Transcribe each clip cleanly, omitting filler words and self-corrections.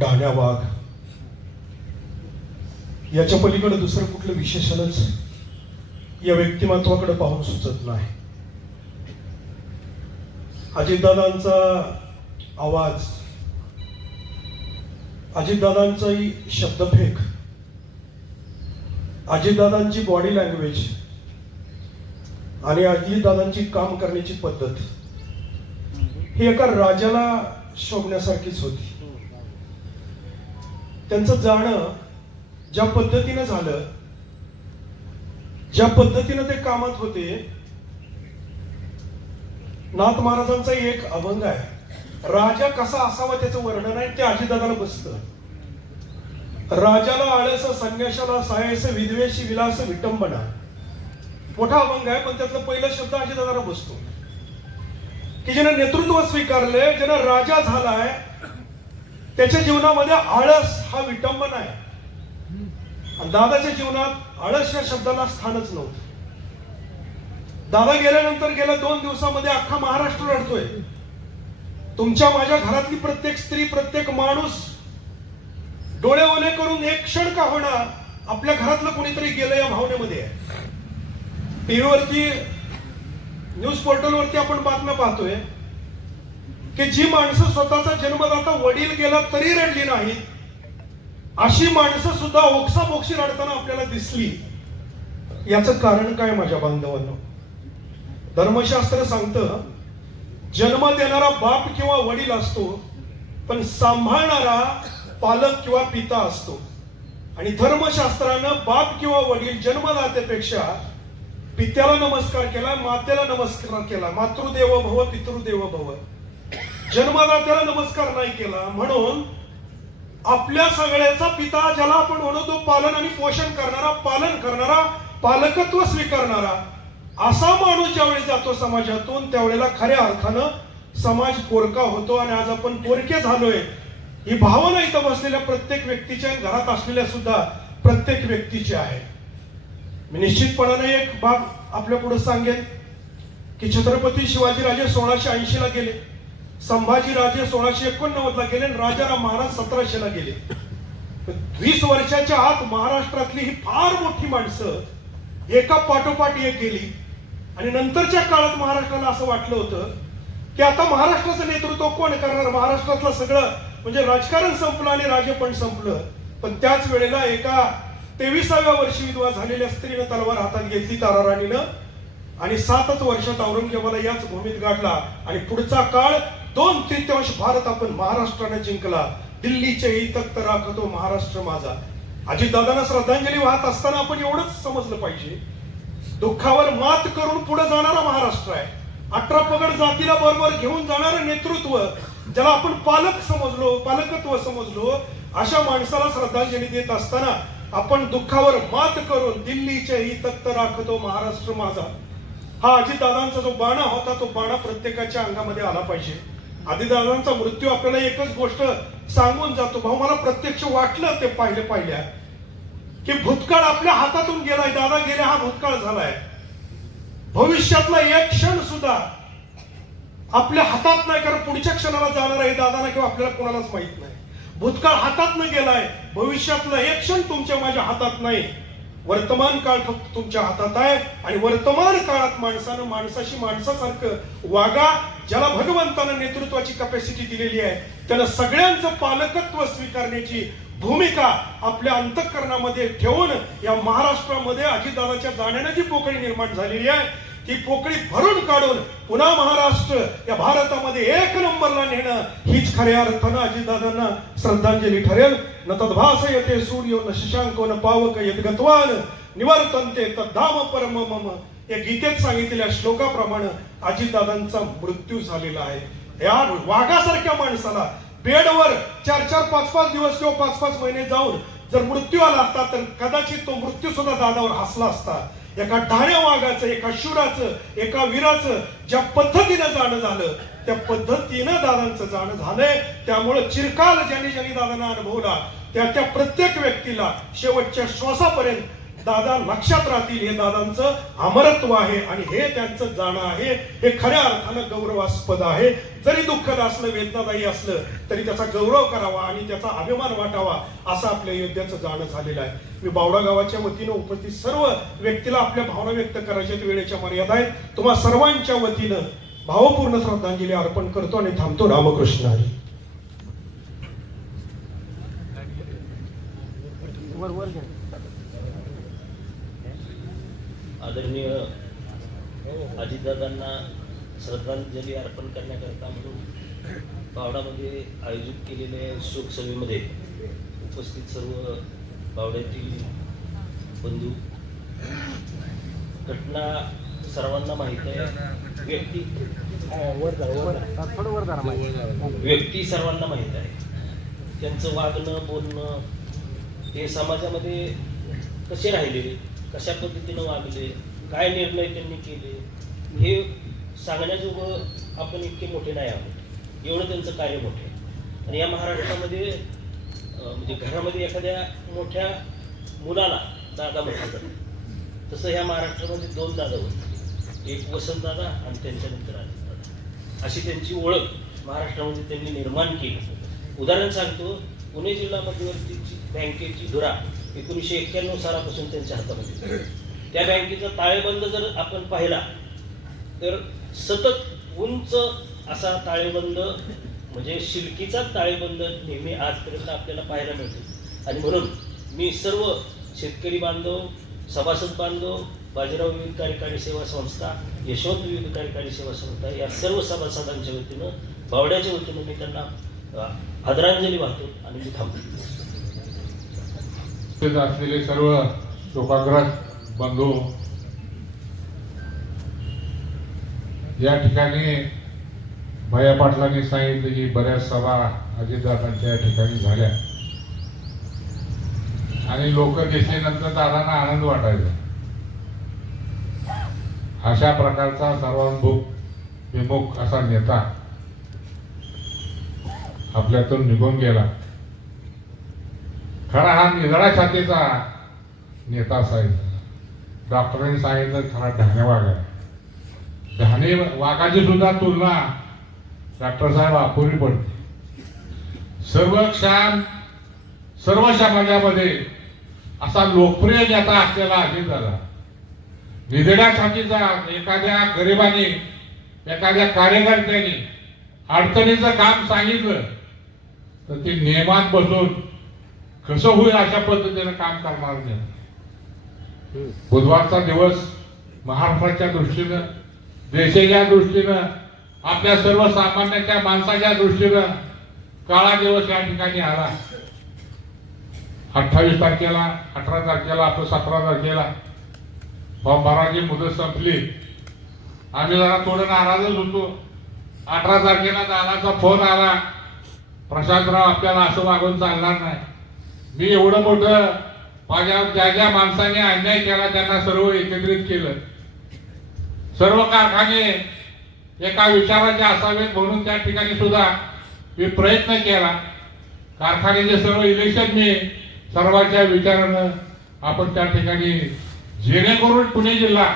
डाण्या वाघ याच्या पलीकडे दुसरं कुठलं विशेषणच या व्यक्तिमत्वाकडे पाहून सुचत नाही. अजितदादांचा आवाज, अजितदादांचाही शब्दफेक, अजितदादांची बॉडी लँग्वेज आणि अजितदादांची काम करण्याची पद्धत ही एका राजाला शोभण्यासारखीच होती. त्यांचं जाणं ज्या पद्धतीनं झालं, ज्या पद्धतीनं ते कामात होते, नाथ महाराजांचा एक अभंग आहे, राजा कसा असावा त्याचं वर्णन आहे, ते अजितदादाला बसतं. राजाला आळस, संन्याशाला सायस, विधवेशी विलास विटंबना, मोठा अभंग आहे, पण त्यातला पहिला शब्द अजितदादाला बसतो की ज्यानं नेतृत्व स्वीकारले, ज्यानं राजा झालाय, त्याच्या जीवनामध्ये आळस हा विटंबना आहे. आणि दादाच्या जीवनात आळस या शब्दाला स्थानच नव्हतं. दादा गेल्यानंतर गेल्या 2 दिवसामध्ये अख्खा महाराष्ट्र रडतोय. तुमच्या माझ्या घरातली प्रत्येक स्त्री, प्रत्येक माणूस डोळे ओले करून एक क्षण का होणार आपल्या घरातलं कोणीतरी गेलं या भावनेमध्ये आहे. टीव्हीवरती, न्यूज पोर्टलवरती आपण बातम्या पाहतोय की जी माणसं स्वतःचा जन्मदाता वडील गेला तरी रडली नाही, अशी माणसं सुद्धा ओक्साबोक्षी रडताना आपल्याला दिसली. याचं कारण काय माझ्या बांधवांनो? धर्मशास्त्र सांगतं, जन्म देणारा बाप किंवा वडील असतो, पण सांभाळणारा पालक किंवा पिता असतो. आणि धर्मशास्त्रानं बाप किंवा वडील जन्मदात्यापेक्षा पित्याला नमस्कार केला, मातेला नमस्कार केला. मातृदेव भव पितृदेव भव. जन्मदात्याला नमस्कार नाही केला. म्हणून आपल्या सगळ्याचा पिता ज्याला आपण म्हणतो, पालन आणि पोषण करणारा, पालन करणारा, पालकत्व स्वीकारणारा असा माणूस ज्यावेळी जातो समाजातून, त्यावेळेला खऱ्या अर्थानं समाज पोरका होतो. आणि आज आपण पोरके झालोय ही भावना इथं बसलेल्या प्रत्येक व्यक्तीच्या, घरात असलेल्या सुद्धा प्रत्येक व्यक्तीची आहे. मी निश्चितपणाने एक बाब आपल्या पुढे सांगेन की छत्रपती शिवाजीराजे 1680 ला गेले, संभाजीराजे 1689 ला गेले, राजाराम महाराज 1700 ला गेले. 20 वर्षाच्या आत महाराष्ट्रातली ही फार मोठी माणसं एका पाठोपाठ एक गेली. आणि नंतरच्या काळात महाराष्ट्राला असं वाटलं होतं की आता महाराष्ट्राचं नेतृत्व कोण करणार, महाराष्ट्रातलं सगळं म्हणजे राजकारण संपलं आणि राजे पण संपलं. पण त्याच वेळेला एका 23व्या वर्षी विधवा झालेल्या स्त्रीनं तलवार हातात घेतली, ताराराणीनं, आणि 7च वर्षात औरंगजेबाला याच भूमीत गाडला. आणि पुढचा काळ 2/3 भारत आपण महाराष्ट्राने जिंकला. दिल्लीचेही तख्त राखतो महाराष्ट्र माझा. अजितदादांना श्रद्धांजली वाहत असताना आपण एवढंच समजलं पाहिजे, दुःखावर मात करून पुढे जाणारा महाराष्ट्र आहे. 18 पगड जातीला बरोबर घेऊन जाणारं नेतृत्व, ज्याला आपण पालक समजलो, पालकत्व समजलो, अशा माणसाला श्रद्धांजली देत असताना आपण दुःखावर मात करून दिल्लीचेही तख्त राखतो महाराष्ट्र माझा, हा अजितदादांचा जो बाणा होता, तो बाणा प्रत्येकाच्या अंगामध्ये आला पाहिजे. अजितदादांचा मृत्यू आपल्याला एकच गोष्ट सांगून जातो. भाऊ, मला प्रत्यक्ष वाटलं ते पाहिल्या की भूतकाळ आपल्या हातातून गेलाय. दादा गेले हा भूतकाळ झालाय. भविष्यातला एक क्षण सुद्धा आपल्या हातात नाही, कारण पुढच्या क्षणाला जाणार आहे दादाना किंवा आपल्याला कोणालाच माहित नाही. भूतकाळ हातातनं गेलाय, भविष्यातला एक क्षण तुमच्या माझ्या हातात नाही. वर्तमान काळ फक्त तुमच्या हातात आहे. आणि वर्तमान काळात माणसानं माणसाशी माणसासारखं वागा. ज्याला भगवंतानं नेतृत्वाची कॅपॅसिटी दिलेली आहे, त्यानं सगळ्यांचं पालकत्व स्वीकारण्याची भूमिका आपल्या अंतःकरणामध्ये ठेवून या महाराष्ट्रामध्ये अजितदादाच्या जाण्याने जी पोकळी निर्माण झालेली आहे, ती पोकळी भरून काढून पुन्हा महाराष्ट्र या भारतामध्ये 1 नंबरला नेणं हीच खऱ्या अर्थानं अजितदादांना श्रद्धांजली ठरेल. न तद्भास येते सूर्यो न शशांको न पावक यद्गत्वान निवर्तन्ते तद्धाम परम मम. या गीतेत सांगितलेल्या श्लोकाप्रमाणे अजितदादांचा मृत्यू झालेला आहे. या वाघासारख्या माणसाला बेडवर 4-4, 5-5 दिवस किंवा 5-5 महिने जाऊन जर मृत्यू आला असता, तर कदाचित तो मृत्यू सुद्धा दादावर हसला असता. एका ढाण्या वाघाचं, एका शूराचं, एका वीराचं ज्या पद्धतीनं जाणं झालं, त्या पद्धतीनं दादांचं जाणं झालंय. त्यामुळे चिरकाल ज्यांनी दादांना अनुभवला, त्या प्रत्येक व्यक्तीला शेवटच्या श्वासापर्यंत दादा लक्षात राहतील. हे दादांचं अमरत्व आहे आणि हे त्यांचं जाणं आहे हे खऱ्या अर्थानं गौरवास्पद आहे. जरी दुःखद असलं, वेदनादायी असलं तरी त्याचा गौरव करावा आणि त्याचा अभिमान वाटावा असं आपल्या योद्ध्याचं जाणं झालेलं आहे. मी बावडा गावाच्या वतीनं उपस्थित सर्व व्यक्तीला आपल्या भावना व्यक्त करायच्या वेळेच्या मर्यादा आहेत. तुम्हा सर्वांच्या वतीनं भावपूर्ण श्रद्धांजली अर्पण करतो आणि थांबतो. रामकृष्ण हरी. आदरणीय अजितदादांना श्रद्धांजली अर्पण करण्याकरता म्हणून बावडामध्ये आयोजित केलेल्या शोकसभेमध्ये उपस्थित सर्व बावड्यातील बंधू, घटना सर्वांना माहीत आहे, व्यक्ती सर्वांना माहीत आहे. त्यांचं वागणं बोलणं हे समाजामध्ये कसे राहिले, कशा पद्धतीनं वागले, काय निर्णय त्यांनी केले हे सांगण्याजोगं आपण इतके मोठे नाही आहोत. एवढं त्यांचं कार्य मोठे आहे. आणि या महाराष्ट्रामध्ये म्हणजे घरामध्ये एखाद्या मोठ्या मुलाला दादा म्हटलं जातं, तसं ह्या महाराष्ट्रामध्ये 2 दादा होते, एक वसंतदादा आणि त्यांच्यानंतर अजितदादा. अशी त्यांची ओळख महाराष्ट्रामध्ये त्यांनी निर्माण केली. उदाहरण सांगतो, पुणे जिल्हा मध्यवर्ती बँकेची धुरा 1991 सालापासून त्यांच्या हातामध्ये. त्या बँकेचा ताळेबंद जर आपण पाहिला तर सतत उंच असा ताळेबंद, म्हणजे शिलकीचा ताळेबंद नेहमी आजपर्यंत आपल्याला पाहायला मिळतो. आणि म्हणून मी सर्व शेतकरी बांधव, सभासद बांधव, बाजीराव विविध कार्यकारी सेवा संस्था, यशवंत विविध कार्यकारी सेवा संस्था या सर्व सभासदांच्या वतीनं, बावड्याच्या वतीनं मी त्यांना आदरांजली वाहतो आणि मी थांबतो. असलेले सर्व शोकाग्रस्त बंधू, या ठिकाणी भैया पाटलांनी सांगितलं की बऱ्याच सभा अजितदादांच्या या ठिकाणी झाल्या आणि लोक दिसल्यानंतर दादांना आनंद वाटायचा. अशा प्रकारचा सर्वांभिमुख असा नेता आपल्यातून निघून गेला. खरा हा निधडा छातीचा नेता असायचा. डॉक्टरांनी सांगितलं खरा ढाणे वाघ आहे. ढाणे वाघाची सुद्धा तुलना डॉक्टर साहेब अपुरी पडते. सर्व समाजामध्ये असा लोकप्रिय नेता असलेला अजितदादा, निधड्या छातीचा. एखाद्या गरिबाने, एखाद्या कार्यकर्त्याने अडचणीचं काम सांगितलं तर ते नियमात बसून कसं होईल अशा पद्धतीने काम करणार नाही. बुधवारचा दिवस महाराष्ट्राच्या दृष्टीनं, देशाच्या दृष्टीनं, आपल्या सर्वसामान्यांच्या माणसाच्या दृष्टीनं काळा दिवस या ठिकाणी आला. 28 तारखेला, 18 तारखेला, आपलं 17 तारखेला फॉर्म भरायची मुदत संपली. आम्ही जरा थोडं नाराजच होतो. 18 तारखेला दादाचा फोन आला, प्रशांतराव आपल्याला असं वागून चालणार नाही. मी एवढं मोठं माझ्या ज्या ज्या माणसाने अन्याय केला त्यांना सर्व एकत्रित केलं. सर्व कारखाने एका विचाराचे असावेत म्हणून त्या ठिकाणी सुद्धा मी प्रयत्न केला. कारखान्याचे सर्व इलेक्शन मी सर्वांच्या विचारानं आपण त्या ठिकाणी, जेणेकरून पुणे जिल्हा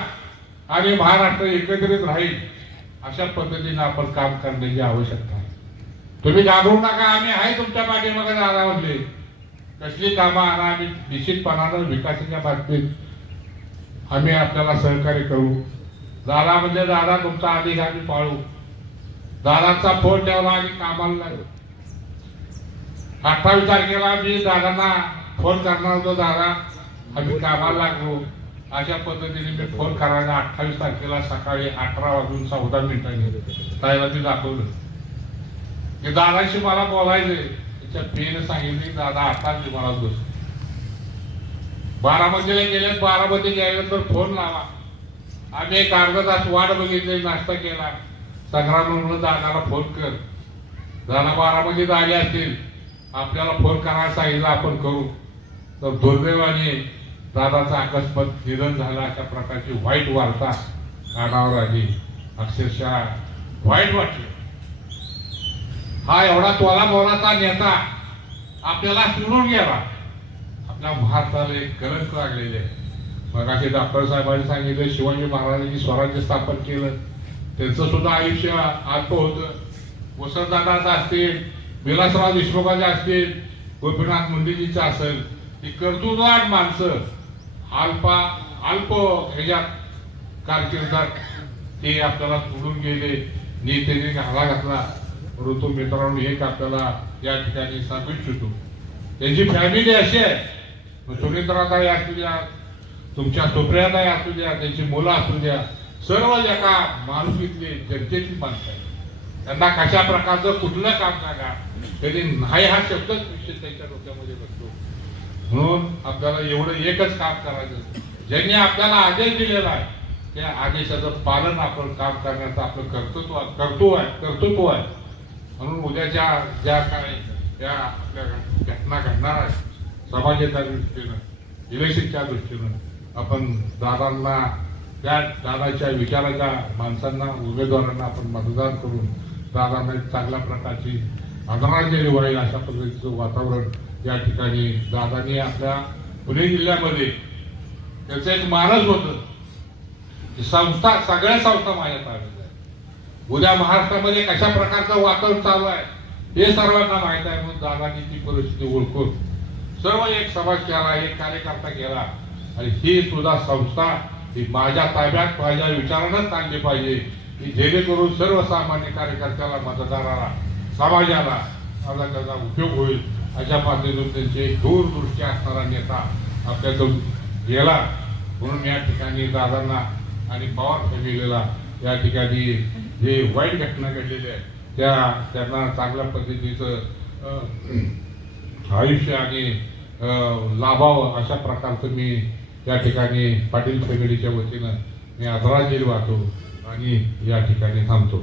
आणि महाराष्ट्र एकत्रित राहील अशा पद्धतीने आपण काम करण्याची आवश्यकता आहे. तुम्ही घाबरू नका, आम्ही आहे तुमच्या पाठीमागे. दादावरले कसली कामं आणा, आम्ही निश्चितपणानं विकासाच्या बाबतीत आम्ही आपल्याला सहकार्य करू. दादा म्हणजे दादा तुमचा अधिकार आम्ही पाळू. दादाचा फोन ठेवला आणि कामाला लागलो. 28 तारखेला मी दादांना फोन करणार होतो, दादा आम्ही कामाला लागलो अशा पद्धतीने मी फोन करायला 28 तारखेला सकाळी 18:14 ताईला मी दाखवलं की दादाशी मला बोलायचंय. त्याच्या पेन सांगितले दादा आताच मला बस. बारामतीला गेले, बारामती गेल्यानंतर फोन लावा. आम्ही एक अर्धा तास वाट बघितली, नाश्ता केला. संग्राम म्हणून दादाला फोन कर, दादा बारामतीत आले असतील, आपल्याला फोन करायला सांगितलं आपण करू. तर दुर्दैवाने दादाचं अकस्मात निधन झालं. अशा प्रकारची वाईट वार्ता कानावर आली. अक्षरशः वाईट वाटलं. हा एवढा तोला मोलाचा नेता आपल्याला सोडून गेला. आपल्या महाराष्ट्राला एक कलंक लागलेले आहे. मग असे डॉक्टर साहेबांनी सांगितलं शिवाजी महाराजांनी स्वराज्य स्थापन केलं, त्यांचं सुद्धा आयुष्य अल्प होतं. वसंतदादाचं असतील, विलासराव देशमुखाचे असतील, गोपीनाथ मुंडेजीचं असेल, ही कर्तृत्ववान माणसं अल्प ह्याच्यात कारकिर्दात ते आपल्याला सोडून गेले, नेत्याने घाला घातला. परंतु मित्रांनो, एक आपल्याला या ठिकाणी सांगू इच्छितो, त्यांची फॅमिली अशी आहे, सुनीत्राताई असू द्या, तुमच्या सुप्रियाताई असू द्या, त्यांची मुलं असू द्या, सर्व एका माणुसकीतली जनतेची माणसं आहे. त्यांना कशा प्रकारचं कुठलं काम सांगा तरी नाही हा शब्दच निश्चित त्यांच्या डोक्यामध्ये बसतो. म्हणून आपल्याला एवढं एकच काम करायचं, ज्यांनी आपल्याला आदेश दिलेला आहे त्या आदेशाचं पालन आपण काम करण्याचं आपलं कर्तृत्व आहे. म्हणून उद्याच्या ज्या काय त्या आपल्या घटना घडणार आहेत समाजाच्या दृष्टीनं, इलेक्शनच्या दृष्टीनं, आपण दादांना, त्या दादाच्या विचाराच्या माणसांना, उमेदवारांना आपण मतदान करून दादांना चांगल्या प्रकारची आदरांजली व्हावी अशा पद्धतीचं वातावरण या ठिकाणी दादांनी आपल्या पुणे जिल्ह्यामध्ये त्याचं एक मानस होतं. संस्था, सगळ्या संस्था माझ्या ताब्यात आहे. उद्या महाराष्ट्रामध्ये कशा प्रकारचं वातावरण चालू आहे हे सर्वांना माहित आहे. म्हणून दादांनी ती परिस्थिती ओळखून सर्व एक समाज केला, एक कार्यकर्ता केला आणि ही सुद्धा संस्था ही माझ्या ताब्यात माझ्या विचारानंच चालली पाहिजे, की जेणेकरून सर्वसामान्य कार्यकर्त्याला, मतदाराला, समाजाला माझा त्याचा उपयोग होईल अशा पद्धतीतून त्यांचे दूरदृष्टी असणारा नेता आपल्यातून गेला. म्हणून या ठिकाणी दादांना आणि पवार फॅमिलीला या ठिकाणी जे वाईट घटना घडलेल्या आहेत त्यांना चांगल्या पद्धतीचं आयुष्य आणि लाभावं अशा प्रकारचं मी या ठिकाणी पाटील फॅमिलीच्या वतीनं मी आदरांजली वाहतो आणि या ठिकाणी थांबतो.